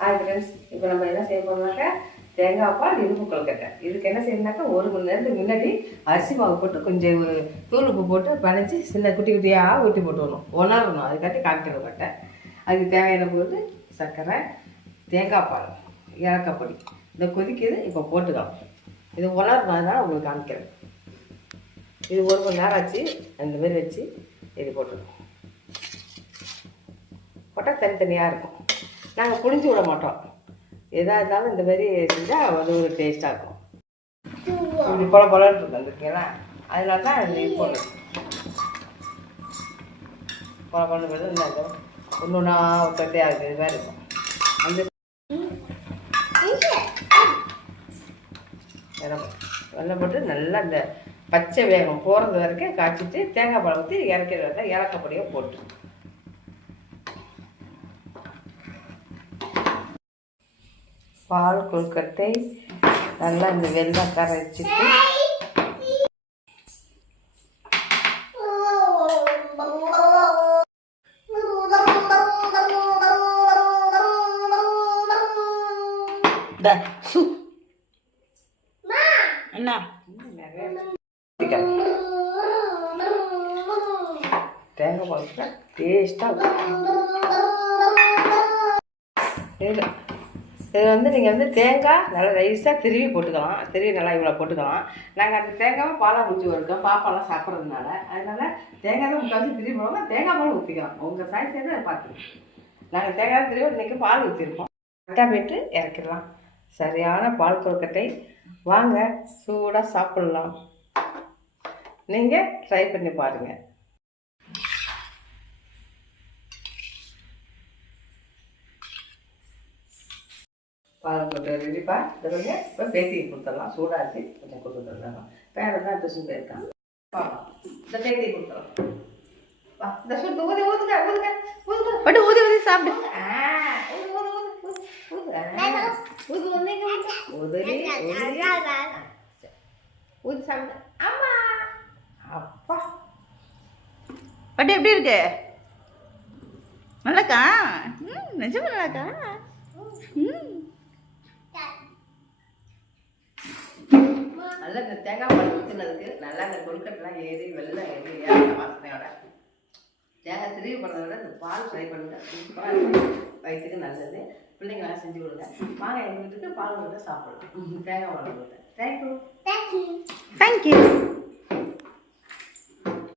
Hi friends, இப்போ நம்ம என்ன செய்ய போகிறோம்னாக்கா தேங்காய் பால் இனிப்பு கொழுக்கட்டை. இதுக்கு என்ன செய்யணும்னாக்கா 1 மணி நேரத்துக்கு முன்னாடி அரிசி மாவு போட்டு கொஞ்சம் தூள் உப்பு போட்டு பனைச்சி சின்ன குட்டி குட்டியாக ஊற்றி போட்டுடணும், உணரணும். அதுக்காட்டி காமிக்கிற கட்டை. அதுக்கு தேவையான போது சர்க்கரை, தேங்காய் பால், ஏலக்காய் பொடி இந்த கொதிக்குது. இப்போ போட்டுக்கலாம். இது உணரணும், அதனால் உங்களுக்கு காமிக்கிறேன். இது 1 மணி நேரம் ஆச்சு. அந்தமாரி வச்சு இது போட்டுருக்கோம். போட்டால் தனித்தனியாக இருக்கும். நாங்கள் புளிஞ்சு விட மாட்டோம். எதாக இருந்தாலும் இந்த மாதிரி செஞ்சால் அது ஒரு டேஸ்ட்டாக இருக்கும். இப்படி பொல பொலன்னு இருக்கும் வந்துருக்கீங்களா, அதனால தான் இது போடணும். பொல பொலன்னு இந்த ஒன்று ஒன்றா ஒருத்தே ஆகுது, இது மாதிரி இருக்கும். அந்த வெள்ளம் போட்டு நல்லா இந்த பச்சை வேகம் போகிறது வரைக்கும் காய்ச்சிட்டு தேங்காய் பழம் ஊற்றி இறக்கிறத ஏலக்காய் பொடியை போட்டு பால் கொழுக்கட்டை நல்லா இந்த வெல்லம் கரைச்சிட்டு என்ன தேங்காய் பால் டேஸ்ட்டாக இருக்கும். இது நீங்கள் தேங்காய் நல்லா ரைஸாக திருவி போட்டுக்கலாம். திருவி நல்லா இவ்வளோ போட்டுக்கலாம். நாங்கள் அந்த தேங்காவை பாலாக முடிச்சு வருக்கோம், பாப்பாலாம் சாப்பிட்றதுனால. அதனால் தேங்காய் தான் முக்கால்வாசி திருவி போடுவோம். தேங்காய் பால் ஊற்றிக்கலாம். உங்கள் சாய்ஸ் எதை பார்த்துக்கலாம். நாங்கள் தேங்காய் திருவி இன்றைக்கி பால் ஊற்றிருக்கோம். கரெக்டாக போய்ட்டு இறக்கிடலாம். சரியான பால் கொழுக்கட்டை. வாங்க சூடாக சாப்பிட்லாம். நீங்கள் ட்ரை பண்ணி பாருங்கள். பால் கொட்டை ரெடிப்பா. இதை இப்போ பேத்திக்கு கொடுத்துடலாம். சூடாச்சு கொஞ்சம் கொடுத்துடலாம். பேரன் தான் டியூஷன் போயிருக்கான். இந்த பேத்திக்கு கொடுத்துடலாம். வா, இந்த சுட்டு ஊதி ஊதுங்க ஊதுங்க ஊதுங்க பட்டு ஊதி ஊதி சாப்பிடு. ஊதி சாப்பிடு. ஆமா அப்பா பட்டு எப்படி இருக்கு? நல்லாக்கா? நிஜமா நல்லாக்கா? நல்லா இந்த தேங்காய் பால் ஊற்றினதுக்கு நல்லா இந்த கொழுக்கட்டெலாம் ஏறி வெள்ளம் ஏறி ஏறின வாசனையோட தேங்காய் திருவி பண்ணதை விட இந்த பால் ஃப்ரை பண்ணுங்க. வயிற்றுக்கு நல்லது. பிள்ளைங்களாம் செஞ்சு கொடுங்க. வாங்க எங்கள் வீட்டுக்கு பால் கொடுத்து சாப்பிடலாம். தேங்காய் பால் கொடுத்தேன். தேங்க்யூ.